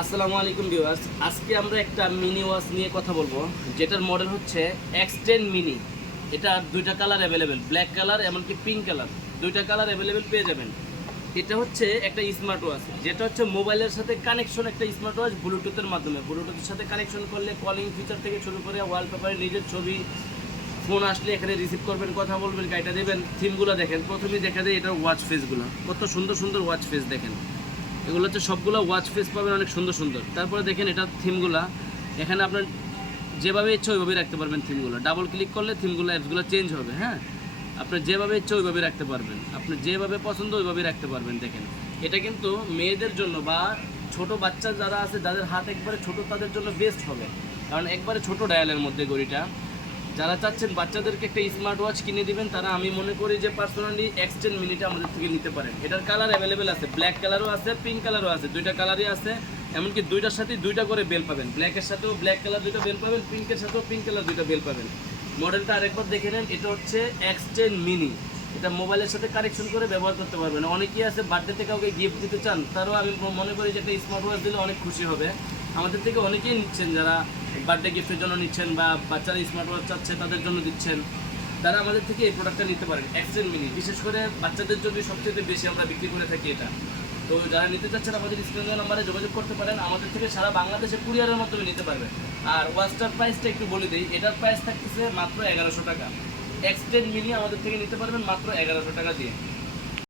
আসসালামু আলাইকুম ভিউয়ার্স, আজকে আমরা একটা মিনি ওয়াচ নিয়ে কথা বলবো, যেটার মডেল হচ্ছে X10 মিনি। এটা দুইটা কালার অ্যাভেলেবেল, ব্ল্যাক কালার এমনকি পিঙ্ক কালার, দুইটা কালার অ্যাভেলেবেল পেয়ে যাবেন। এটা হচ্ছে একটা স্মার্ট ওয়াচ, যেটা হচ্ছে মোবাইলের সাথে কানেকশন, একটা স্মার্ট ওয়াচ ব্লুটুথের মাধ্যমে। ব্লুটুথের সাথে কানেকশন করলে কলিং ফিচার থেকে শুরু করে ওয়ালপেপারে নিজের ছবি, ফোন আসলে এখানে রিসিভ করবেন, কথা বলবেন, গাইটা দেবেন। থিমগুলো দেখেন, প্রথমেই দেখা যায় এটার ওয়াচ ফেসগুলো কত সুন্দর সুন্দর ওয়াচ ফেস দেখেন। এগুলো হচ্ছে সবগুলো ওয়াচ ফেস পাবেন, অনেক সুন্দর সুন্দর। তারপরে দেখেন এটা থিমগুলো, এখানে আপনার যেভাবে ইচ্ছা ওইভাবেই রাখতে পারবেন থিমগুলো। ডাবল ক্লিক করলে থিমগুলো অ্যাপসগুলো চেঞ্জ হবে। হ্যাঁ, আপনার যেভাবে ইচ্ছা ওইভাবে রাখতে পারবেন, আপনার যেভাবে পছন্দ ওইভাবেই রাখতে পারবেন। দেখেন এটা কিন্তু মেয়েদের জন্য বা ছোট বাচ্চা যারা আছে, যাদের হাত একবারে ছোট, তাদের জন্য বেস্ট হবে, কারণ একবারে ছোট ডায়ালের মধ্যে ঘড়িটা। যারা চাচ্ছেন বাচ্চাদেরকে একটা স্মার্ট ওয়াচ কিনে দিবেন, তারা আমি মনে করি যে পার্সোনালি X10 মিনিটা আমাদের থেকে নিতে পারেন। এটার কালার অ্যাভেলেবেল আছে, ব্ল্যাক কালারও আছে, পিঙ্ক কালারও আছে, দুইটা কালারই আছে। এমনকি দুইটার সাথে দুইটা করে বেল পাবেন, ব্ল্যাকের সাথেও ব্ল্যাক কালার দুইটা বেল পাবেন, পিঙ্কের সাথেও পিঙ্ক কালার দুইটা বেল পাবেন। মডেলটা আরেকবার দেখে নেন, এটা হচ্ছে X10 মিনি। এটা মোবাইলের সাথে কানেকশন করে ব্যবহার করতে পারবেন। অনেকেই আছে বার্থডেতে কাউকে গিফট দিতে চান, তারও আমি মনে করি যে একটা স্মার্ট ওয়াচ দিলে অনেক খুশি হবে। আমাদের থেকে অনেকেই নিচ্ছেন, যারা বার্থডে গিফটের জন্য নিচ্ছেন বা বাচ্চারা স্মার্ট ওয়াচ চাচ্ছে তাদের জন্য দিচ্ছেন, তারা আমাদের থেকে এই প্রোডাক্টটা নিতে পারেন। X10 মিনি বিশেষ করে বাচ্চাদের জন্য সবচেয়ে বেশি আমরা বিক্রি করে থাকি এটা। তো যারা নিতে চাচ্ছেন আমাদের স্ক্রিনে নাম্বারে যোগাযোগ করতে পারেন, আমাদের থেকে সারা বাংলাদেশে কুরিয়ারের মাধ্যমে নিতে পারবেন। আর ওয়াচটার প্রাইসটা একটু বলে দিই, এটার প্রাইস থাকতেছে মাত্র 1100 টাকা। X10 মিনি আমাদের থেকে নিতে পারবেন মাত্র 1100 টাকা দিয়ে।